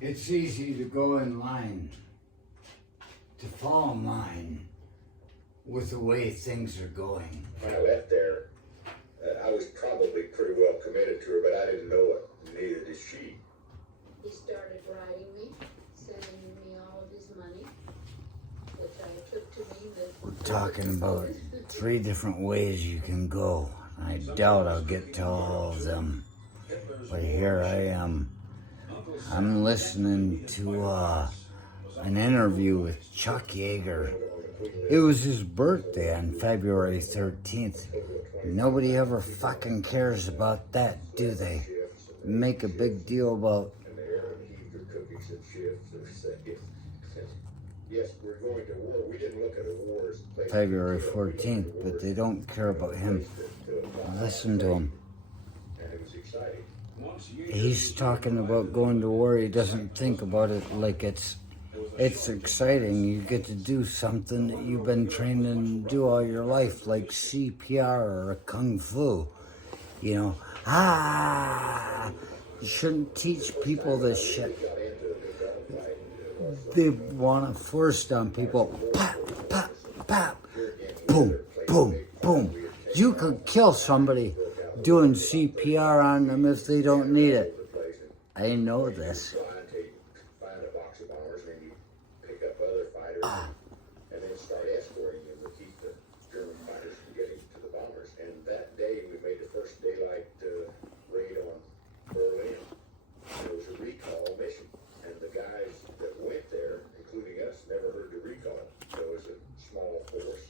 It's easy to go in line, to fall in line with the way things are going. When I left there, I was probably pretty well committed to her, but I didn't know it. Neither did she. He started writing me, sending me all of his money, which I took to mean that... We're talking about 3 different ways you can go. I doubt I'll get to all of them. But here I am. I'm listening to an interview with Chuck Yeager. It was his birthday on February 13th. Nobody ever fucking cares about that, do they? Make a big deal about... Yes, we're going to war. We didn't look at a war as a place. February 14th, but they don't care about him. Listen to him. And it was exciting. He's talking about going to war. He doesn't think about it like it's exciting. You get to do something that you've been training to do all your life, like CPR or Kung Fu. You know, you shouldn't teach people this shit. They want to force on people. Pop, pop, pop. Boom, boom, boom. You could kill somebody doing CPR on them if they don't need it. I know this. Find a box of bombers and you pick up other fighters and then start escorting them to keep the German fighters from getting to the bombers. And that day we made the first daylight raid on Berlin. And it was a recall mission. And the guys that went there, including us, never heard the recall. So it was a small force.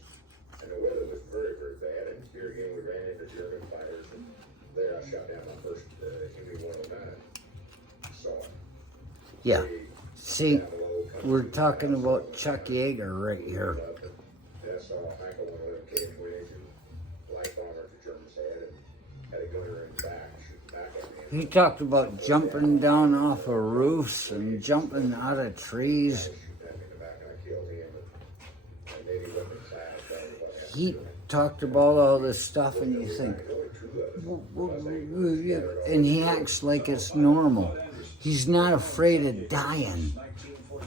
And the weather was very, very bad. And here again we ran into German fighters. And there I shot down my first ME-109. Saw it. Yeah. See, we're talking about Chuck Yeager right here. And I saw a Michael one of them came with and life armor the Germans had a gunner in the back, shooting back at me. He talked about jumping down off of roofs and jumping out of trees. He talked about all this stuff, and you think, and he acts like it's normal. He's not afraid of dying.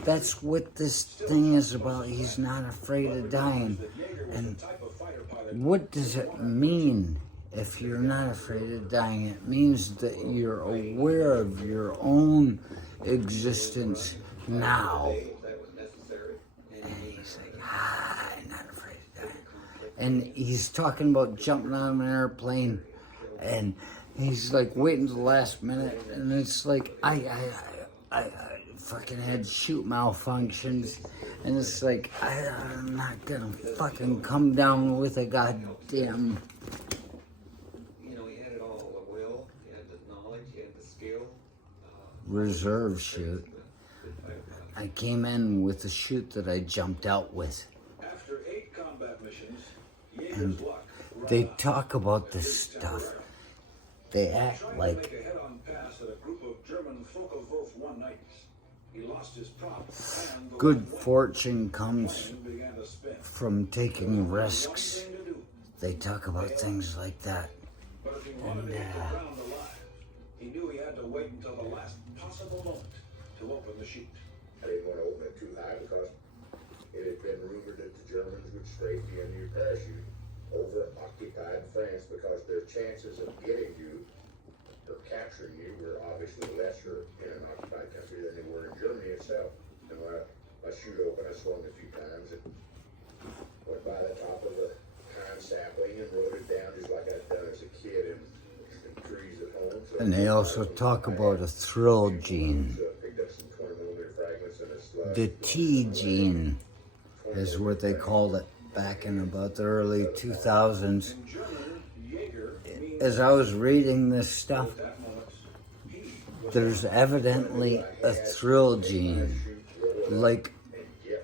That's what this thing is about. He's not afraid of dying. And what does it mean if you're not afraid of dying? It means that you're aware of your own existence now. And he's like, I'm not afraid of dying. And he's talking about jumping out of an airplane, and he's like waiting to the last minute, and it's like I fucking had chute malfunctions, and it's like I'm not gonna fucking come down with a goddamn. You know, he had it all: the will, he had the knowledge, he had the skill. Reserve chute. I came in with the chute that I jumped out with. After 8 combat missions, And they talk about this stuff. They act like a head-on pass at a group of German Focke-Wulf 190s. He lost his prop, and the good fortune comes plane began to spin. from taking risks. They talk about things like that. But if he wanted to get the ground alive, he knew he had to wait until the last possible moment to open the chute. I didn't want to open it too high because it had been rumored that the Germans would strafe you into your parachute over occupied France because their chances of getting you or capturing you were obviously lesser in an occupied country than they were in Germany itself. And when my chute opened, I swung a few times and went by the top of the pine sapling and rode it down just like I'd done as a kid in trees at home. So And they also talk about a thrill gene. picked up some 20mm fragments and a slug. The T gene is what they called it back in about the early 2000s. As I was reading this stuff, there's evidently a thrill gene. Like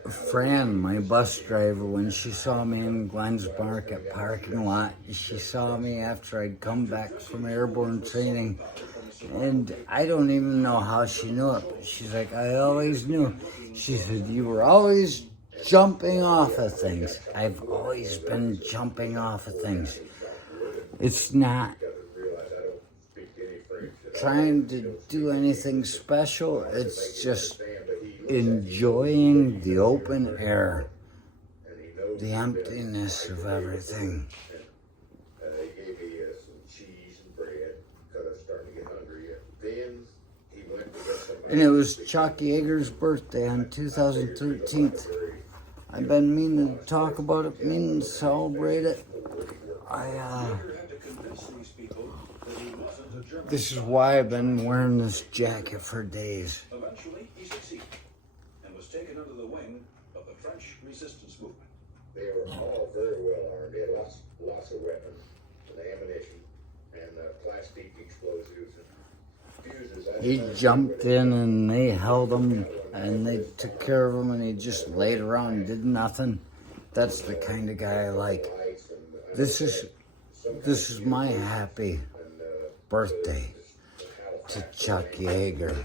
Fran, my bus driver, when she saw me in Glens Market parking lot, she saw me after I'd come back from airborne training. And I don't even know how she knew it, but she's like, I always knew. She said, you were always jumping off of things. I've always been jumping off of things. It's not trying to do anything special. It's just enjoying the open air, the emptiness of everything. They gave me some cheese and bread because I was starting to get hungry. Then he went to get some. And it was Chuck Yeager's birthday on 2013. I've been meaning to talk about it, meaning to celebrate it. This is why I've been wearing this jacket for days. Eventually, he succeeded and was taken under the wing of the French resistance movement. They were all very well armed. They had lots of weapons and ammunition and plastic explosives and fuses. He jumped in and they held him and they took care of him and he just laid around and did nothing. That's the kind of guy I like. This is my happy birthday to Chuck Yeager.